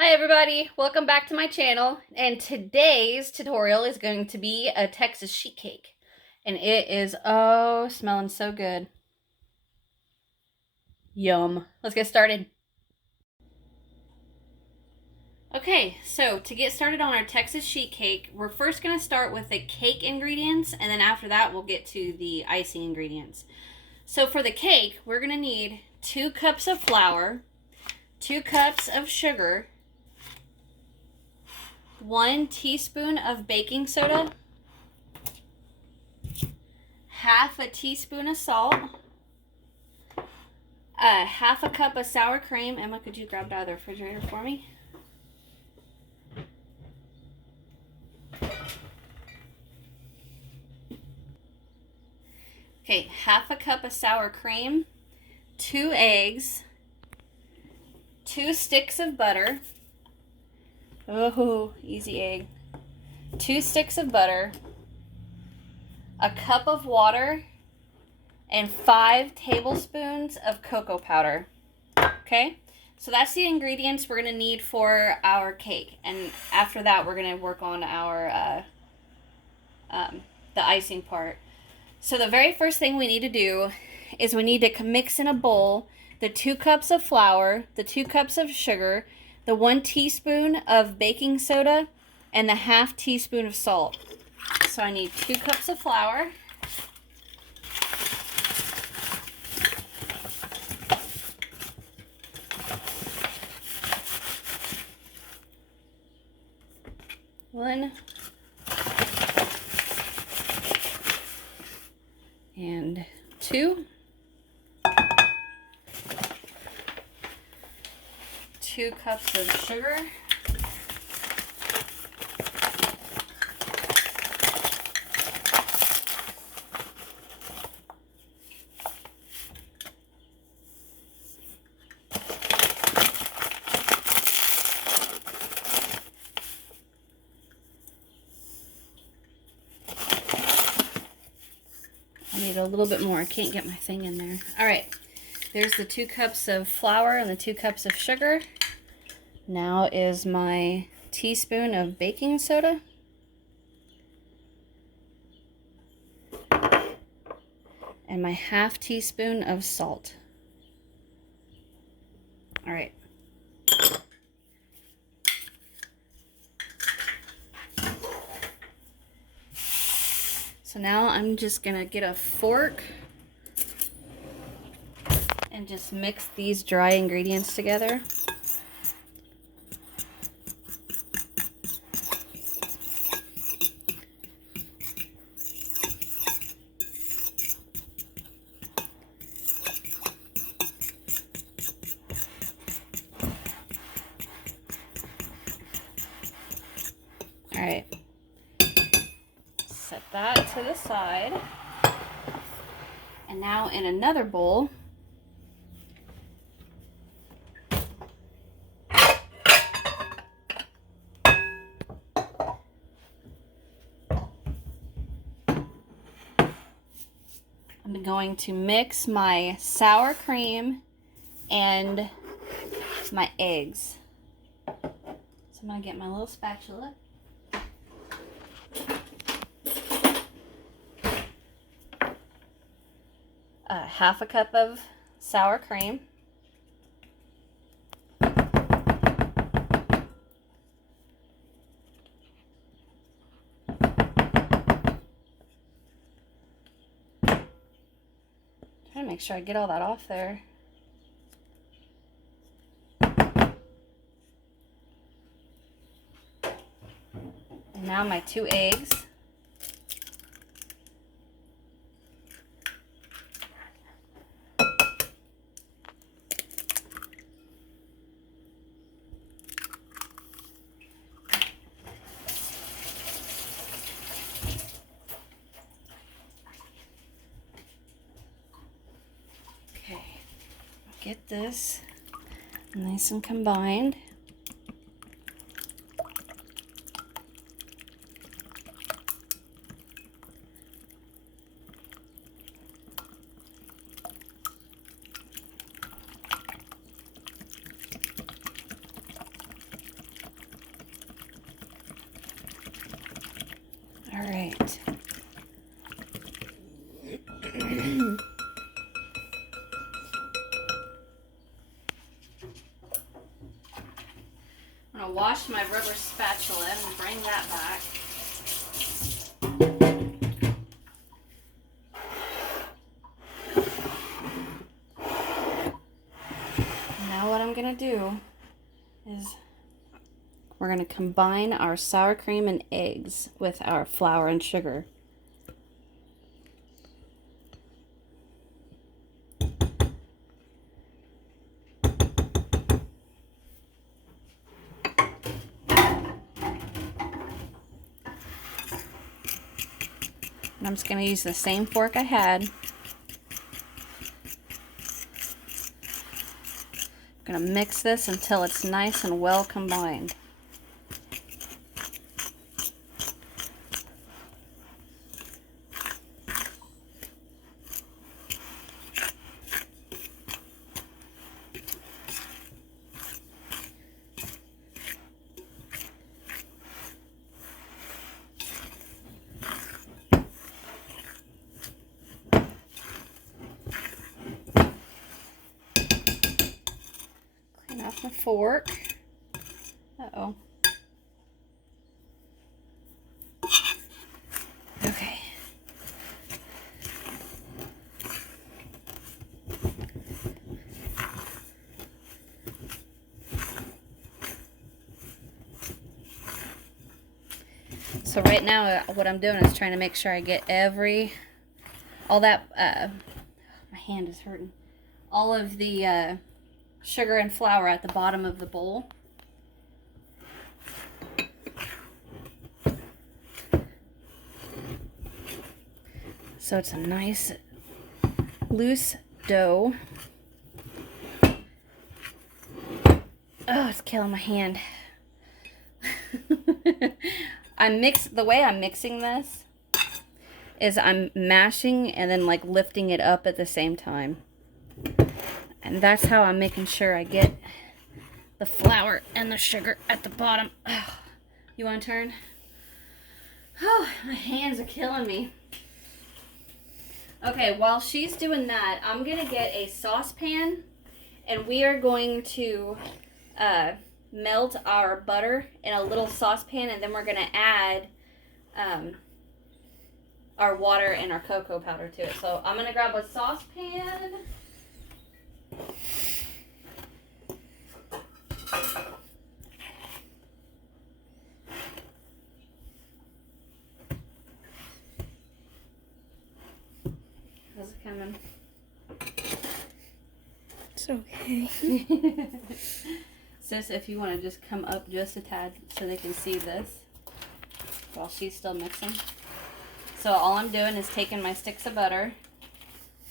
Hi everybody, welcome back to my channel, and today's tutorial is going to be a Texas sheet cake, and it is smelling so good. Yum. Let's get started. Okay, so to get started on our Texas sheet cake, we're first going to start with the cake ingredients, and then after that we'll get to the icing ingredients. So for the cake, we're going to need 2 cups of flour, 2 cups of sugar, 1 teaspoon of baking soda, half a teaspoon of salt, half a cup of sour cream. Emma, could you grab that out of the refrigerator for me? Okay, half a cup of sour cream, 2 eggs, 2 sticks of butter. Oh, easy egg. 2 sticks of butter, a cup of water, and 5 tablespoons of cocoa powder. Okay, so that's the ingredients we're going to need for our cake. And after that, we're going to work on our the icing part. So the very first thing we need to do is we need to mix in a bowl the 2 cups of flour, the 2 cups of sugar, the 1 teaspoon of baking soda, and the half teaspoon of salt. So I need 2 cups of flour, 1 and 2, 2 cups of sugar, I need a little bit more. I can't get my thing in there. All right, there's the 2 cups of flour and the 2 cups of sugar. Now is my teaspoon of baking soda. And my half teaspoon of salt. All right. So now I'm just gonna get a fork and just mix these dry ingredients together. All right. Set that to the side. And now in another bowl, I'm going to mix my sour cream and my eggs. So I'm going to get my little spatula. Half a cup of sour cream. Trying to make sure I get all that off there. And now my 2 eggs. Okay, get this nice and combined. it. I'm gonna wash my rubber spatula and bring that back. Now what I'm gonna do is we're gonna combine our sour cream and eggs with our flour and sugar. And I'm just going to use the same fork I had. I'm going to mix this until it's nice and well combined. Off my fork. Uh-oh. Okay. So right now what I'm doing is trying to make sure I get all that, my hand is hurting, all of the sugar and flour at the bottom of the bowl. So it's a nice loose dough. Oh, it's killing my hand. The way I'm mixing this is I'm mashing and then like lifting it up at the same time. And that's how I'm making sure I get the flour and the sugar at the bottom. Oh, you want to turn? Oh, my hands are killing me. Okay, while she's doing that, I'm going to get a saucepan, and we are going to melt our butter in a little saucepan, and then we're going to add our water and our cocoa powder to it. So I'm going to grab a saucepan. How's it coming? It's okay. Sis, if you want to just come up just a tad so they can see this while she's still mixing. So all I'm doing is taking my sticks of butter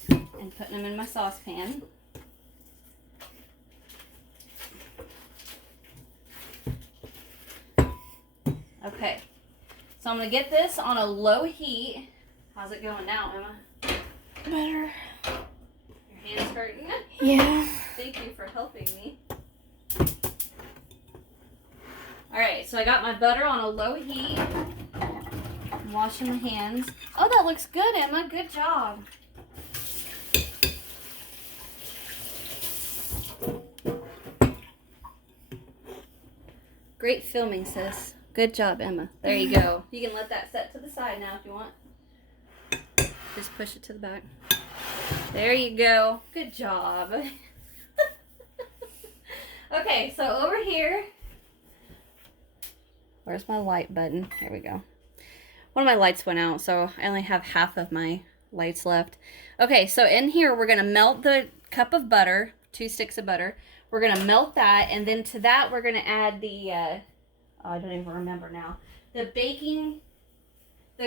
and putting them in my saucepan. Okay, so I'm going to get this on a low heat. How's it going now, Emma? Better. Your hand's hurting? Yeah. Thank you for helping me. Alright, so I got my butter on a low heat. I'm washing my hands. Oh, that looks good, Emma. Good job. Great filming, sis. Good job, Emma. There you go. You can let that set to the side now if you want. Just push it to the back. There you go. Good job. Okay, so over here, where's my light button? Here we go. One of my lights went out, so I only have half of my lights left. Okay, so in here, we're going to melt the cup of butter, 2 sticks of butter. We're going to melt that, and then to that, we're going to add the, I don't even remember now, the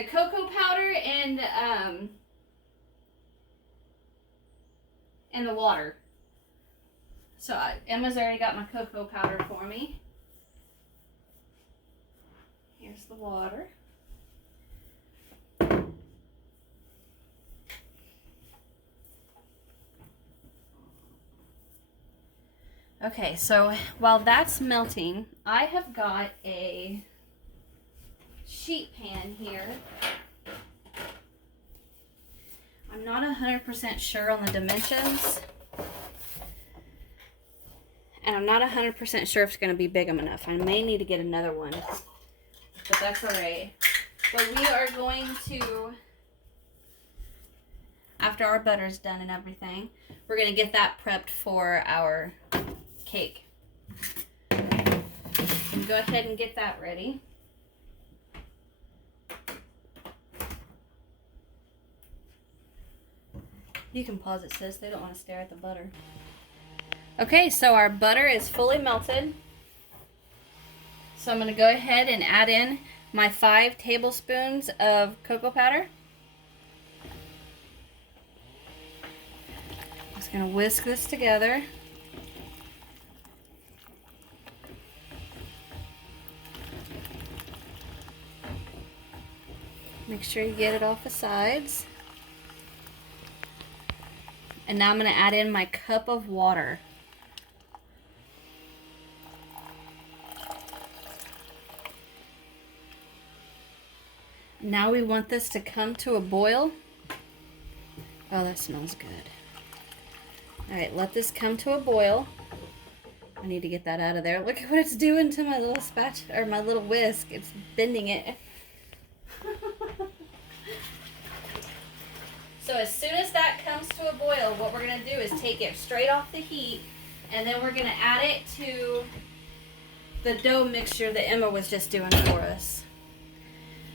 cocoa powder, and the water. So Emma's already got my cocoa powder for me. Here's the water. Okay, so while that's melting, I have got a sheet pan here. I'm not 100% sure on the dimensions. And I'm not 100% sure if it's going to be big enough. I may need to get another one. But that's alright. But we are going to, after our butter's done and everything, we're going to get that prepped for our cake. And go ahead and get that ready. You can pause it, sis. They don't want to stare at the butter. Okay, so our butter is fully melted. So I'm going to go ahead and add in my 5 tablespoons of cocoa powder. Just going to whisk this together. Make sure you get it off the sides. And now I'm going to add in my cup of water. Now we want this to come to a boil. Oh, that smells good. Alright, let this come to a boil. I need to get that out of there. Look at what it's doing to my little spatula, or my little whisk. It's bending it. So as soon as that comes to a boil, what we're going to do is take it straight off the heat, and then we're going to add it to the dough mixture that Emma was just doing for us.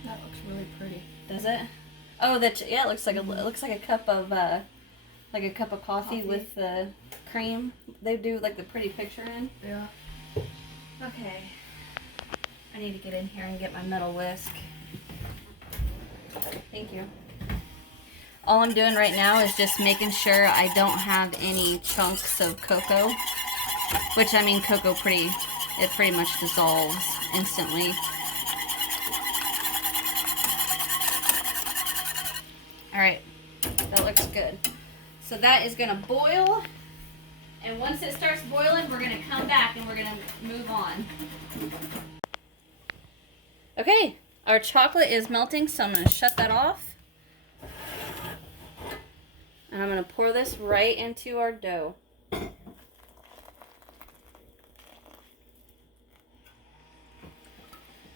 That looks really pretty. Does it? Oh, yeah. It looks like a cup of coffee with the cream. They do like the pretty picture in. Yeah. Okay. I need to get in here and get my metal whisk. Thank you. All I'm doing right now is just making sure I don't have any chunks of cocoa, which, I mean, cocoa pretty much dissolves instantly. All right, that looks good. So that is gonna boil, and once it starts boiling, we're gonna come back and we're gonna move on. Okay, our chocolate is melting, so I'm gonna shut that off. And I'm going to pour this right into our dough.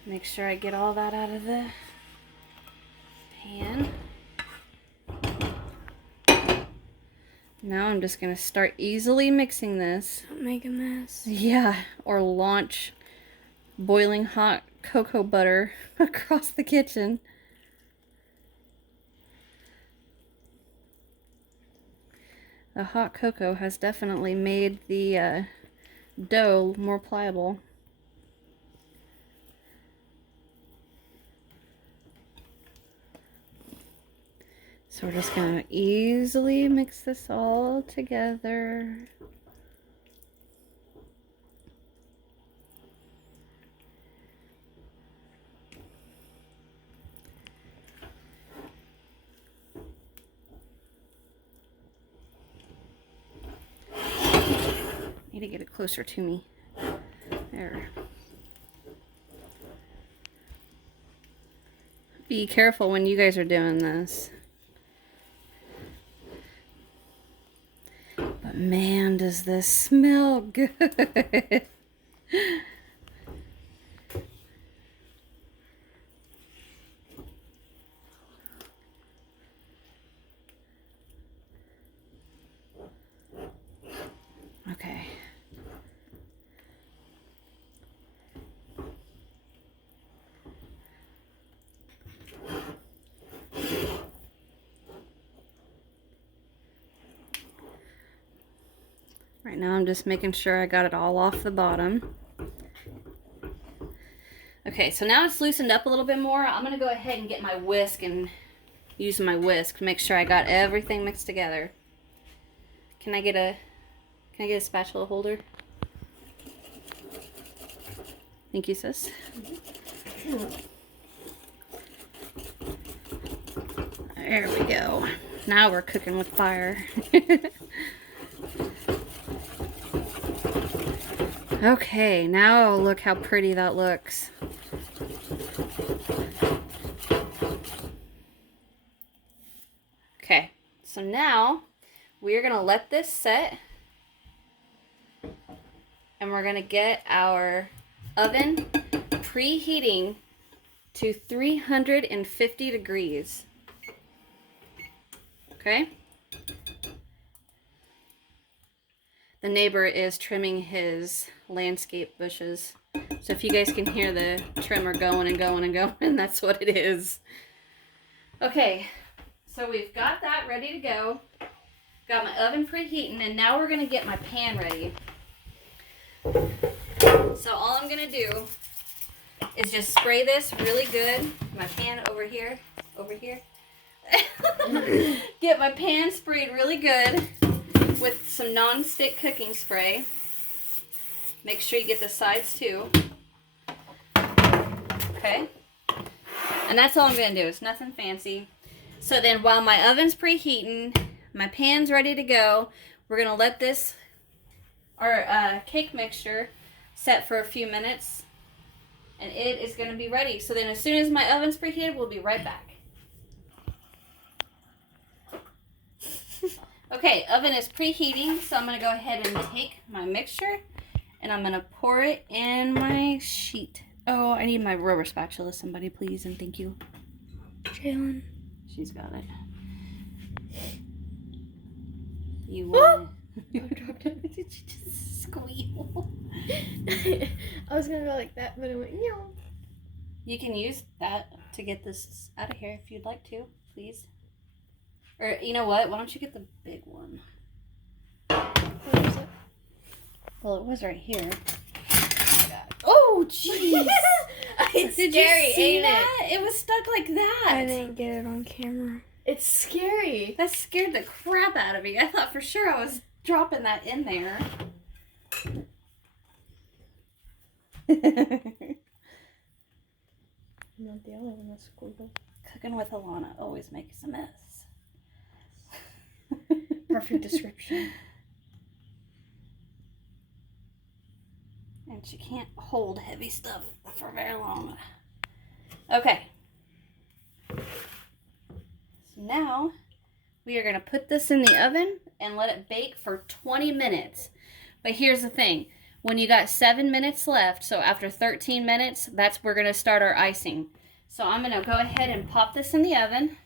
Make sure I get all that out of the pan. Now I'm just going to start easily mixing this. Don't make a mess. Yeah, or launch boiling hot cocoa butter across the kitchen. The hot cocoa has definitely made the dough more pliable. So we're just going to easily mix this all together. Need to get it closer to me. There. Be careful when you guys are doing this. But man, does this smell good. Okay. Right now I'm just making sure I got it all off the bottom. Okay, so now it's loosened up a little bit more. I'm going to go ahead and get my whisk and use my whisk to make sure I got everything mixed together. Can I get a spatula holder? Thank you, sis. There we go. Now we're cooking with fire. Okay, now look how pretty that looks. Okay, So now we're going to let this set. And we're going to get our oven preheating to 350 degrees. Okay? The neighbor is trimming his landscape bushes. So if you guys can hear the trimmer going and going and going, that's what it is. Okay, so we've got that ready to go. Got my oven preheating, and now we're going to get my pan ready. So all I'm going to do is just spray this really good. My pan over here. Get my pan sprayed really good with some non-stick cooking spray. Make sure you get the sides too. Okay. And that's all I'm going to do. It's nothing fancy. So then while my oven's preheating, my pan's ready to go, we're going to let this, our cake mixture, set for a few minutes. And it is going to be ready. So then as soon as my oven's preheated, we'll be right back. Okay, oven is preheating, so I'm going to go ahead and take my mixture and I'm going to pour it in my sheet. Oh, I need my rubber spatula, somebody please, and thank you. Jalen. She's got it. You want it? Did you just squeal? I was going to go like that, but it went, no. You can use that to get this out of here if you'd like to, please. Or, you know what? Why don't you get the big one? What is it? Well, it was right here. Oh, jeez! It's Did scary, you see ain't that? It was stuck like that. I didn't get it on camera. It's scary. That scared the crap out of me. I thought for sure I was dropping that in there. I'm not the only one that's squeaking. Cooking with Alana always makes a mess. Perfect description. And she can't hold heavy stuff for very long. Okay. So now we are going to put this in the oven and let it bake for 20 minutes. But here's the thing. When you got 7 minutes left, so after 13 minutes, that's we're going to start our icing. So I'm going to go ahead and pop this in the oven.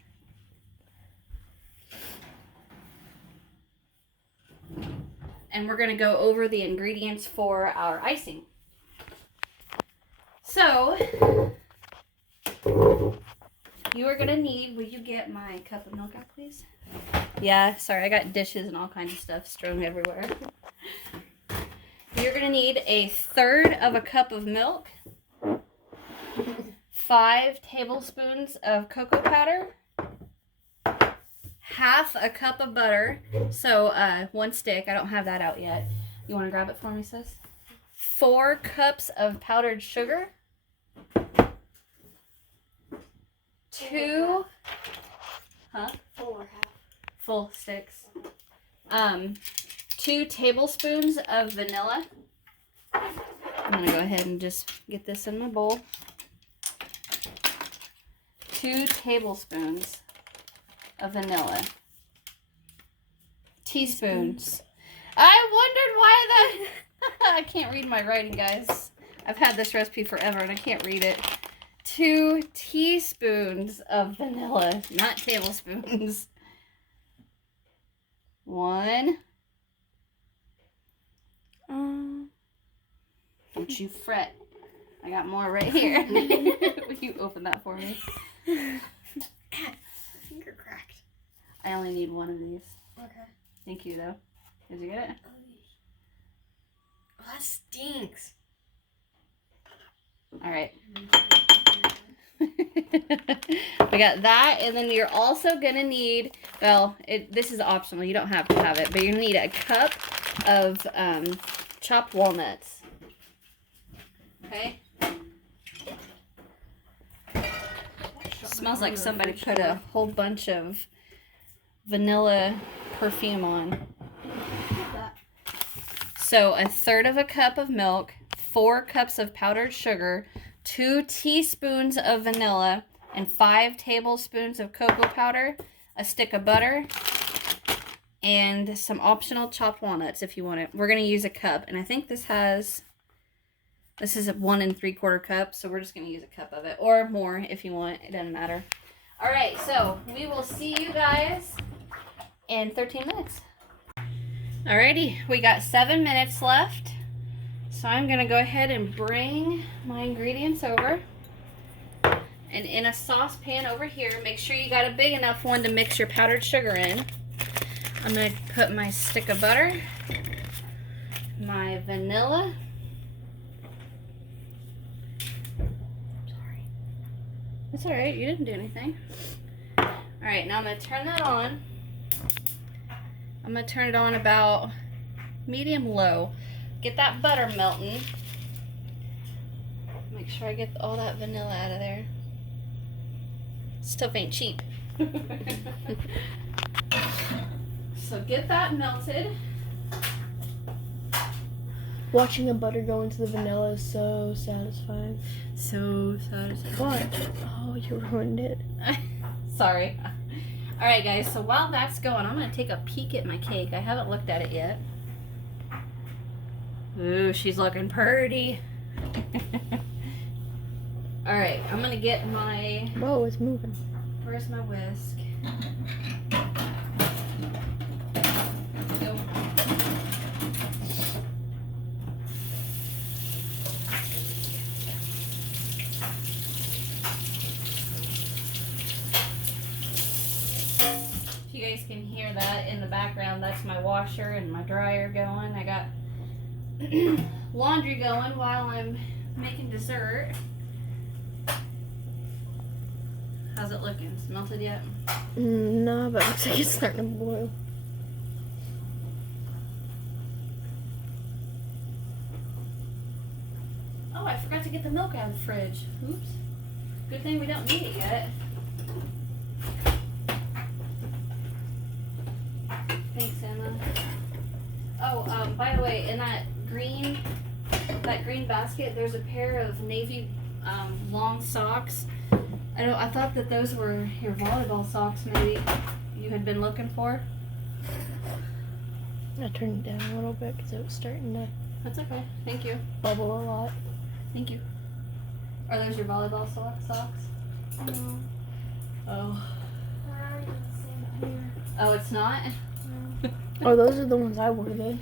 And we're going to go over the ingredients for our icing. So, you are going to need, will you get my cup of milk out, please? Yeah, sorry, I got dishes and all kinds of stuff strewn everywhere. You're going to need 1/3 of a cup of milk, 5 tablespoons of cocoa powder, 1/2 a cup of butter, so 1 stick. I don't have that out yet. You want to grab it for me, sis? 4 cups of powdered sugar, 2 full sticks, 2 tablespoons of vanilla. I'm gonna go ahead and just get this in my bowl. 2 tablespoons of vanilla. Teaspoons. I wondered why that... I can't read my writing, guys. I've had this recipe forever and I can't read it. 2 teaspoons of vanilla, not tablespoons. 1. Don't you fret. I got more right here. Will you open that for me? Finger cracked. I only need 1 of these. Okay. Thank you, though. Did you get it? Oh, that stinks. All right. We got that, and then you're also going to need, well, this is optional. You don't have to have it, but you're going to need a cup of chopped walnuts. Okay? Smells like somebody put a whole bunch of vanilla perfume on. So 1/3 of a cup of milk, 4 cups of powdered sugar, 2 teaspoons of vanilla, and 5 tablespoons of cocoa powder, a stick of butter, and some optional chopped walnuts if you want it. We're going to use a cup, and I think this is a 1 3/4 cup, so we're just going to use a cup of it, or more if you want. It doesn't matter. All right, so we will see you guys in 13 minutes. Alrighty, we got 7 minutes left. So I'm gonna go ahead and bring my ingredients over. And in a saucepan over here, make sure you got a big enough one to mix your powdered sugar in. I'm gonna put my stick of butter, my vanilla. Sorry. That's alright, you didn't do anything. Alright, now I'm gonna turn that on. I'm going to turn it on about medium-low. Get that butter melting. Make sure I get all that vanilla out of there. Stuff ain't cheap. So get that melted. Watching the butter go into the vanilla is so satisfying. So satisfying. What? Oh, you ruined it. Sorry. Alright guys, so while that's going, I'm going to take a peek at my cake. I haven't looked at it yet. Ooh, she's looking pretty. Alright, I'm going to get my... Whoa, it's moving. Where's my whisk? Go. You guys can hear that in the background. That's my washer and my dryer going. I got laundry going while I'm making dessert. How's it looking? It's melted yet? No, but it looks like it's starting to boil. Oh, I forgot to get the milk out of the fridge. Oops. Good thing we don't need it yet. Thanks, Emma. Oh, by the way, in that green basket, there's a pair of navy long socks. I thought that those were your volleyball socks. Maybe you had been looking for. I turned it down a little bit because it was starting to That's okay. Thank you. bubble a lot. Thank you. Are those your volleyball socks? No. Oh. Oh, it's not. Oh, those are the ones I wore today.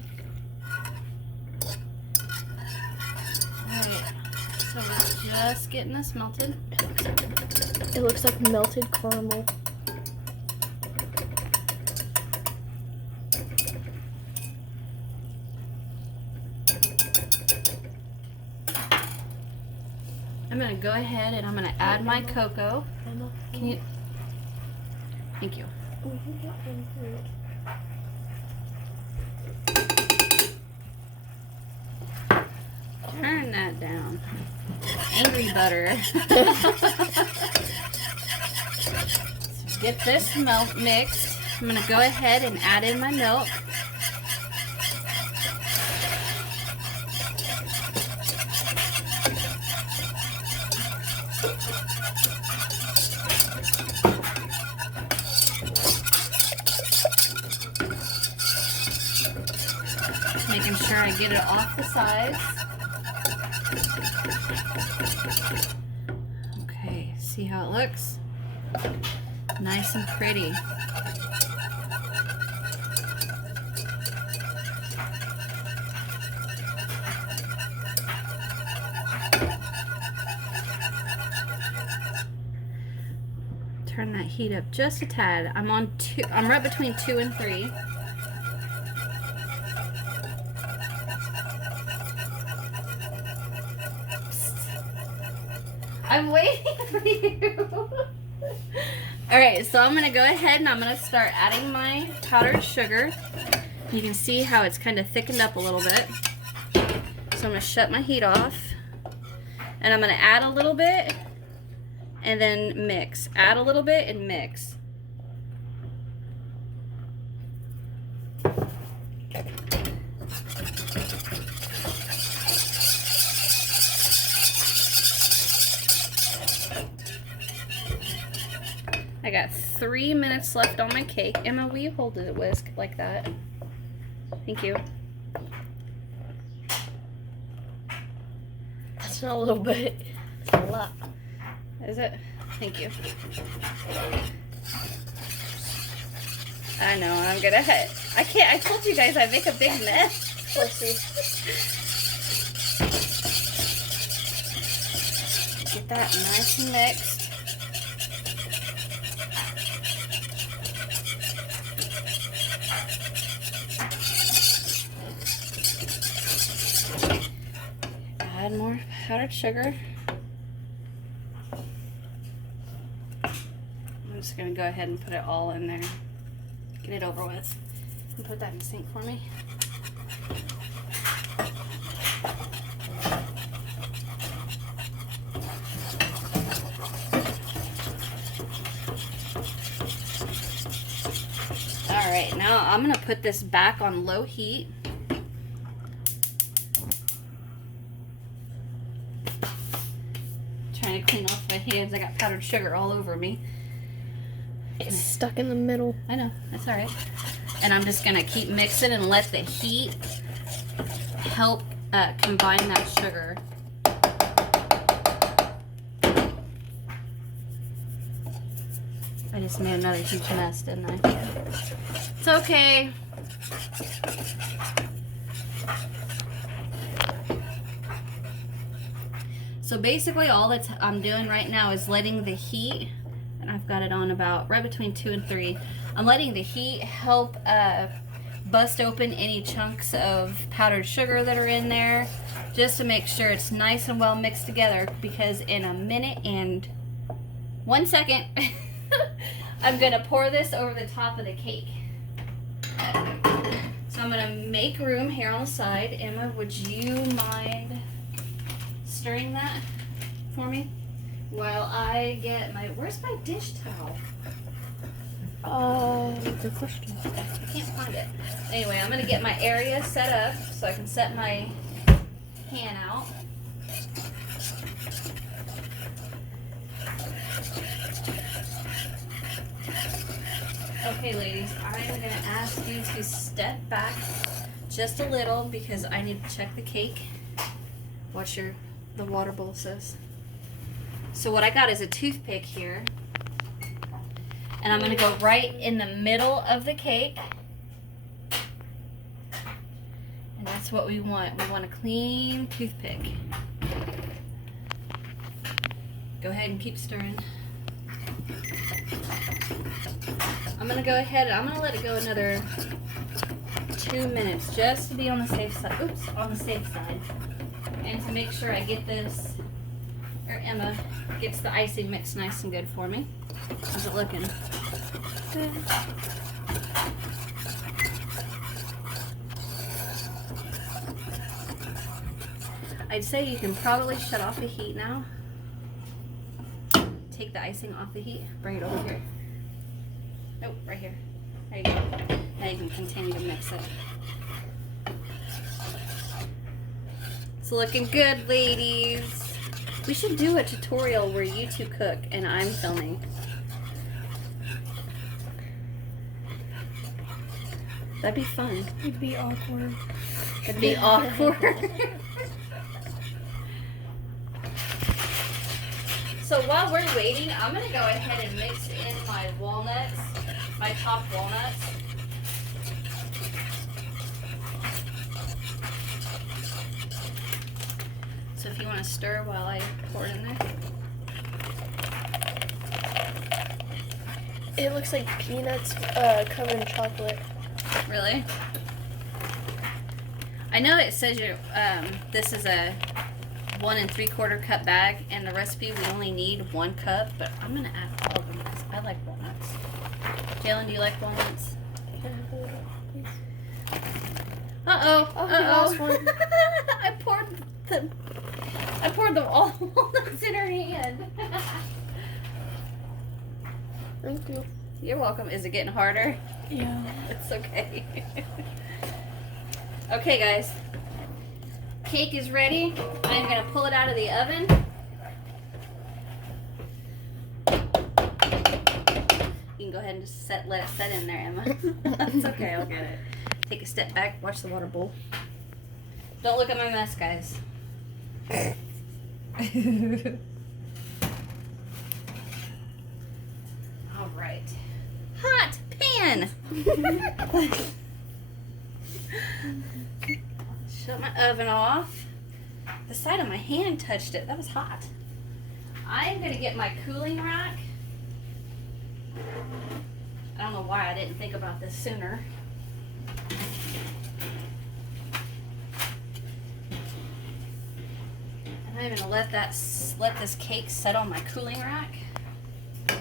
Alright, so we're just getting this melted. It looks like melted caramel. I'm going to go ahead and I'm going to add my cocoa. Can you? Thank you. Turn that down. Angry butter. So get this milk mixed. I'm going to go ahead and add in my milk. Making sure I get it off the sides. Okay, see how it looks? Nice and pretty. Turn that heat up just a tad. I'm right between 2 and 3. I'm waiting for you. Alright, so I'm going to go ahead and I'm going to start adding my powdered sugar. You can see how it's kind of thickened up a little bit. So I'm going to shut my heat off. And I'm going to add a little bit and then mix. Add a little bit and mix. I I got 3 minutes left on my cake. Emma, will you hold the whisk like that? Thank you. That's not a little bit. It's a lot. Is it? Thank you. I know, I'm gonna hit. I can't, I told you guys I make a big mess. Let's see. Get that nice and mixed. Add more powdered sugar. I'm just gonna go ahead and put it all in there. Get it over with. And put that in the sink for me. Alright, now I'm gonna put this back on low heat. Trying to clean off my hands. I got powdered sugar all over me. It's stuck in the middle. I know, that's alright. And I'm just gonna keep mixing and let the heat help combine that sugar. I just made another huge mess, didn't I? It's okay. So basically all that I'm doing right now is letting the heat, and I've got it on about right between 2 and 3. I'm letting the heat help bust open any chunks of powdered sugar that are in there, just to make sure it's nice and well mixed together, because in a minute and 1 second, I'm gonna pour this over the top of the cake. So I'm gonna make room here on the side. Emma, would you mind stirring that for me while I get my, where's my dish towel? Good question. I can't find it. Anyway, I'm gonna get my area set up so I can set my pan out. Okay, ladies, I'm gonna ask you to step back just a little because I need to check the cake. What the water bowl says. So what I got is a toothpick here, and I'm gonna go right in the middle of the cake, and that's what we want. We want a clean toothpick. Go ahead and keep stirring. I'm gonna go ahead and I'm gonna let it go another 2 minutes just to be on the safe side. Oops, on the safe side. And to make sure I get this, or Emma gets the icing mixed nice and good for me. How's it looking? Good. I'd say you can probably shut off the heat now. Take the icing off the heat. Bring it over here. Nope, right here. There you go. Now you can continue to mix it. It's looking good, ladies. We should do a tutorial where you two cook and I'm filming. That'd be fun. It'd be awkward. It'd be awkward. So while we're waiting, I'm going to go ahead and mix in my walnuts, my chopped walnuts. So if you want to stir while I pour it in there. It looks like peanuts covered in chocolate. Really? I know it says this is a 1 3/4 cup bag, and the recipe we only need 1 cup, but I'm gonna add all of them because I like walnuts. Jalen, do you like walnuts? Uh-oh. Oh, you lost one. I poured them all walnuts in her hand. Thank you. You're welcome. Is it getting harder? Yeah. It's okay. Okay, guys. Cake is ready. I'm going to pull it out of the oven. You can go ahead and just let it set in there, Emma. That's okay, I'll get it. Take a step back, watch the water bowl. Don't look at my mess, guys. All right. Hot pan. Shut my oven off. The side of my hand touched it. That was hot. I'm going to get my cooling rack. I don't know why I didn't think about this sooner. And I'm going to let this cake set on my cooling rack. Take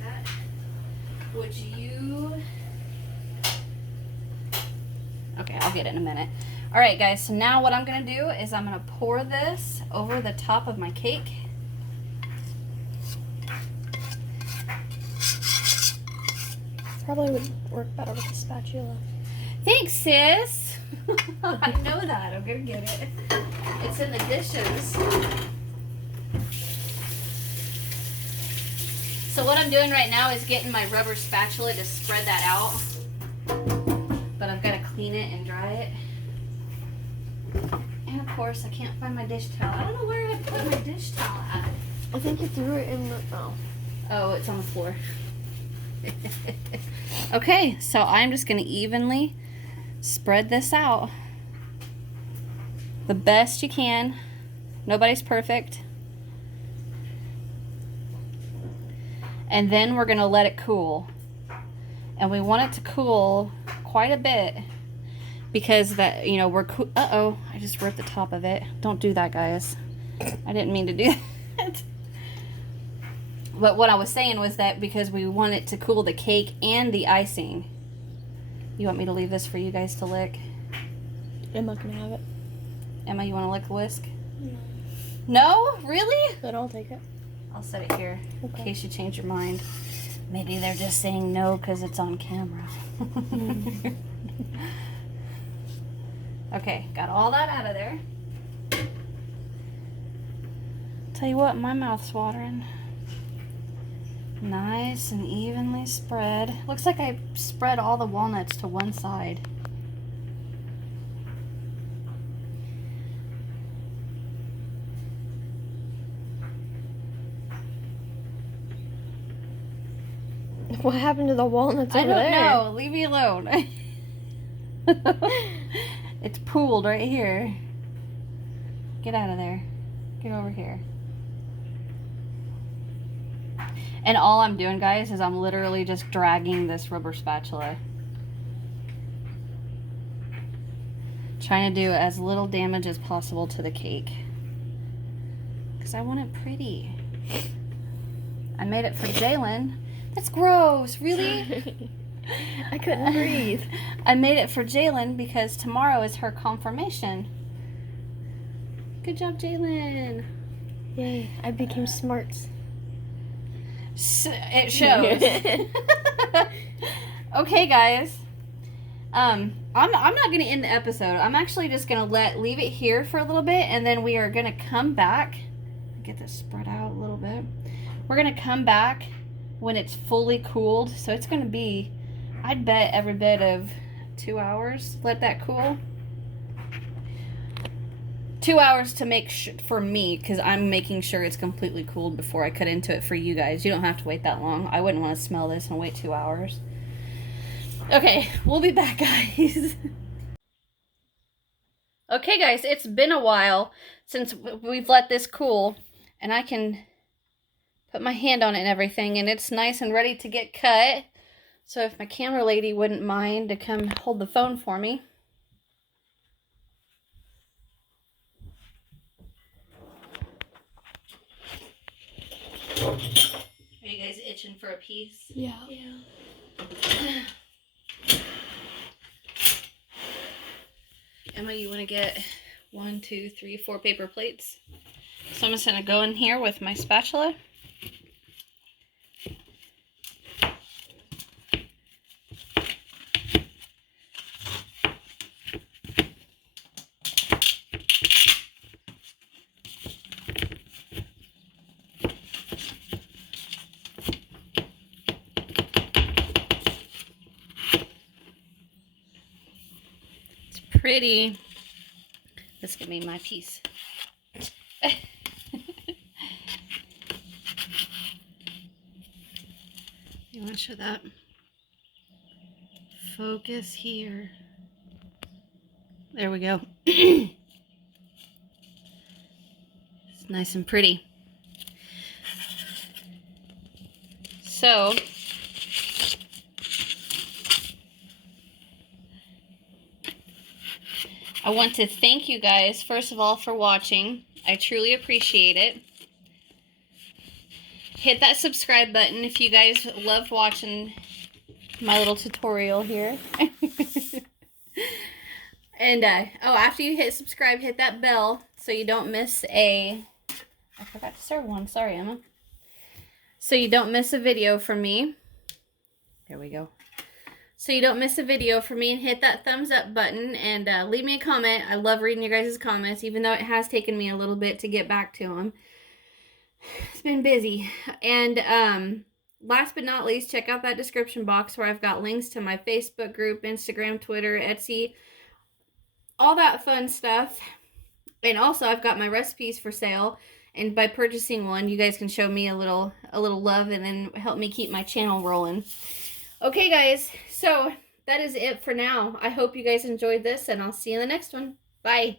that. Would you... Okay, I'll get it in a minute. All right, guys, so now what I'm going to do is I'm going to pour this over the top of my cake. Probably would work better with a spatula. Thanks, sis. I know that. I'm going to get it. It's in the dishes. So what I'm doing right now is getting my rubber spatula to spread that out. But I've got to clean it and dry it. And of course, I can't find my dish towel. I don't know where I put my dish towel at. I think you threw it in the... Oh. Oh, it's on the floor. Okay, so I'm just going to evenly spread this out the best you can. Nobody's perfect. And then we're going to let it cool. And we want it to cool quite a bit because that, you know, we're cool. Uh-oh, I just ripped the top of it. Don't do that, guys. I didn't mean to do that. But what I was saying was that because we want it to cool the cake and the icing. You want me to leave this for you guys to lick? Emma can have it. Emma, you want to lick the whisk? No. No? Really? But I'll take it. I'll set it here in Okay. case you change your mind. Maybe they're just saying no because it's on camera. Okay, got all that out of there. Tell you what, my mouth's watering. Nice and evenly spread. Looks like I spread all the walnuts to one side. What happened to the walnuts over I don't there? know. Leave me alone. It's pooled right here. Get out of there. Get over here. And all I'm doing, guys, is I'm literally just dragging this rubber spatula. Trying to do as little damage as possible to the cake. Because I want it pretty. I made it for Jalen. That's gross, really? I couldn't breathe. I made it for Jalen because tomorrow is her confirmation. Good job, Jalen. Yay, I became smart. It shows. Okay, guys. I'm not gonna end the episode. I'm actually just gonna leave it here for a little bit, and then we are gonna come back. Get this spread out a little bit. We're gonna come back when it's fully cooled. So it's gonna be, I'd bet, every bit of 2 hours. Let that cool. 2 hours to make for me, because I'm making sure it's completely cooled before I cut into it for you guys. You don't have to wait that long. I wouldn't want to smell this and wait 2 hours. Okay, we'll be back, guys. Okay, guys, it's been a while since we've let this cool, and I can put my hand on it and everything, and it's nice and ready to get cut. So if my camera lady wouldn't mind to come hold the phone for me. Are you guys itching for a piece? Yeah. Emma, you want to get 1, 2, 3, 4 paper plates? So I'm just going to go in here with my spatula. pretty. This could be my piece. You want to show that? Focus here. There we go. It's nice and pretty. So, I want to thank you guys, first of all, for watching. I truly appreciate it. Hit that subscribe button if you guys loved watching my little tutorial here. And, oh, after you hit subscribe, hit that bell so you don't miss I forgot to serve one. Sorry, Emma. So you don't miss a video from me. There we go. So you don't miss a video from me, and hit that thumbs up button and leave me a comment. I love reading your guys' comments, even though it has taken me a little bit to get back to them. It's been busy. And last but not least, check out that description box where I've got links to my Facebook group, Instagram, Twitter, Etsy, all that fun stuff. And also I've got my recipes for sale. And by purchasing one, you guys can show me a little love and then help me keep my channel rolling. Okay, guys, so that is it for now. I hope you guys enjoyed this, and I'll see you in the next one. Bye.